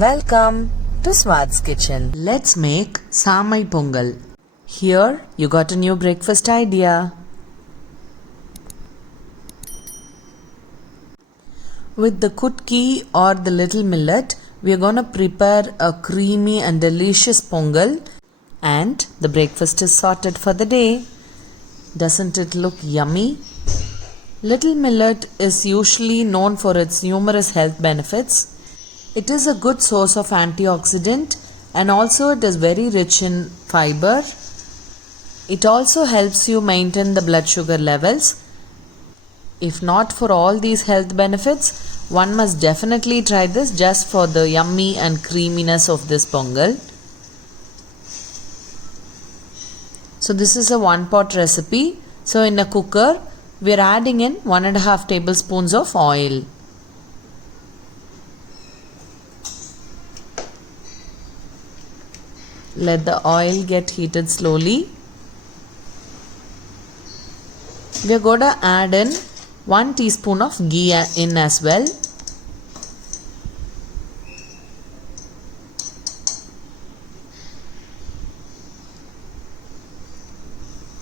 Welcome to Swad's Kitchen. Let's make Samai Pongal. Here you got a new breakfast idea. With the kutki or the little millet, we are going to prepare a creamy and delicious pongal, and the breakfast is sorted for the day. Doesn't it look yummy? Little millet is usually known for its numerous health benefits. It is a good source of antioxidant and also it is very rich in fiber. It also helps you maintain the blood sugar levels. If not for all these health benefits, one must definitely try this just for the yummy and creaminess of this pongal. So this is a one pot recipe. So in a cooker, we are adding in 1.5 tablespoons of oil. Let the oil get heated slowly. We are going to add in 1 teaspoon of ghee in as well.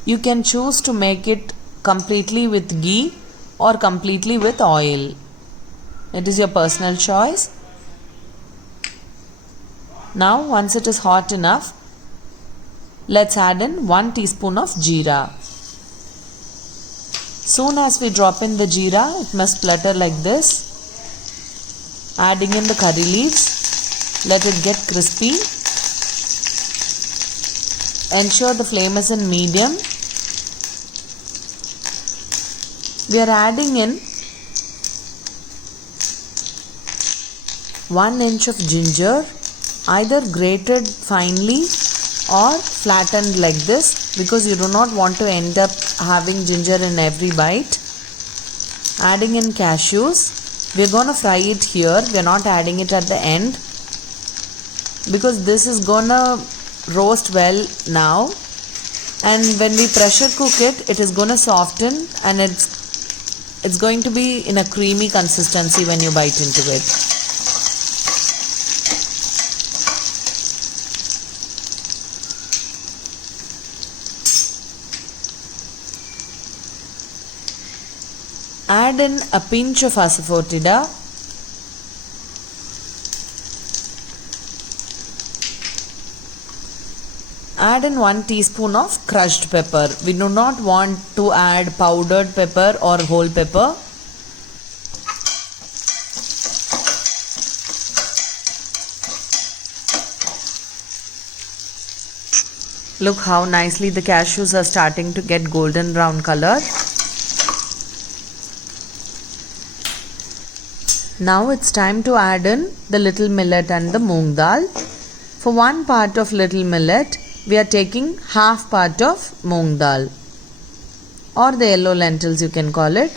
You can choose to make it completely with ghee or completely with oil. It is your personal choice. Now once it is hot enough, let's add in 1 teaspoon of jeera. Soon as we drop in the jeera, it must flutter like this. Adding in the curry leaves, let it get crispy. Ensure the flame is in medium. We are adding in 1 inch of ginger, either grated finely or flattened like this, because you do not want to end up having ginger in every bite. Adding in cashews. We are going to fry it here. We are not adding it at the end because this is going to roast well now, and when we pressure cook it, it is going to soften and it's going to be in a creamy consistency when you bite into it. Add in a pinch of asafoetida. Add in 1 teaspoon of crushed pepper. We do not want to add powdered pepper or whole pepper. Look how nicely the cashews are starting to get golden brown color. Now it's time to add in the little millet and the moong dal. For 1 part of little millet, we are taking half part of moong dal, or the yellow lentils you can call it.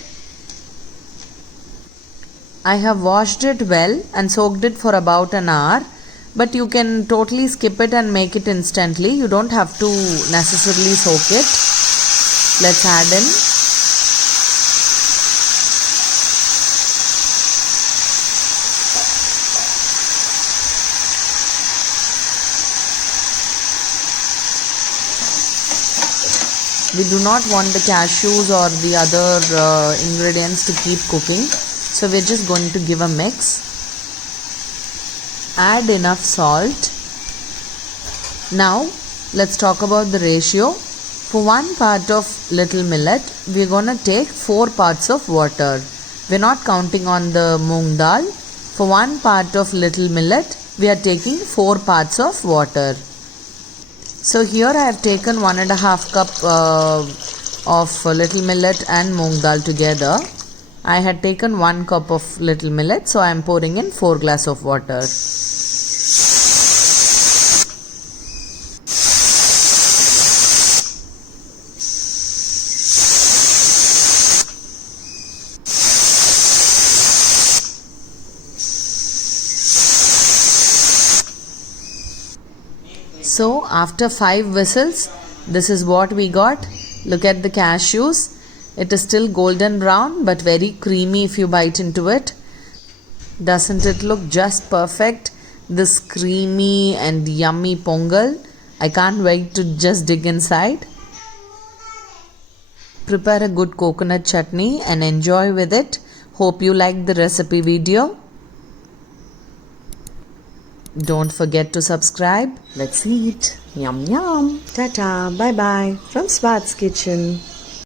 I have washed it well and soaked it for about an hour, but you can totally skip it and make it instantly. You don't have to necessarily soak it. Let's add in we do not want the cashews or the other ingredients to keep cooking, so we're just going to give a mix. Add enough salt. Now let's talk about the ratio. For 1 part of little millet, we're going to take 4 parts of water. We're not counting on the moong dal. For 1 part of little millet, we are taking 4 parts of water. So here I have taken 1.5 cup of little millet and moong dal together. I had taken 1 cup of little millet, so I am pouring in 4 glasses of water. So after 5 whistles, this is what we got. Look at the cashews. It is still golden brown but very creamy if you bite into it. Doesn't it look just perfect? this creamy and yummy pongal. I can't wait to just dig inside. Prepare a good coconut chutney and enjoy with it. Hope you liked the recipe video. Don't forget to subscribe. Let's eat. Yum yum. Ta-ta. Bye-bye from Swad's Kitchen.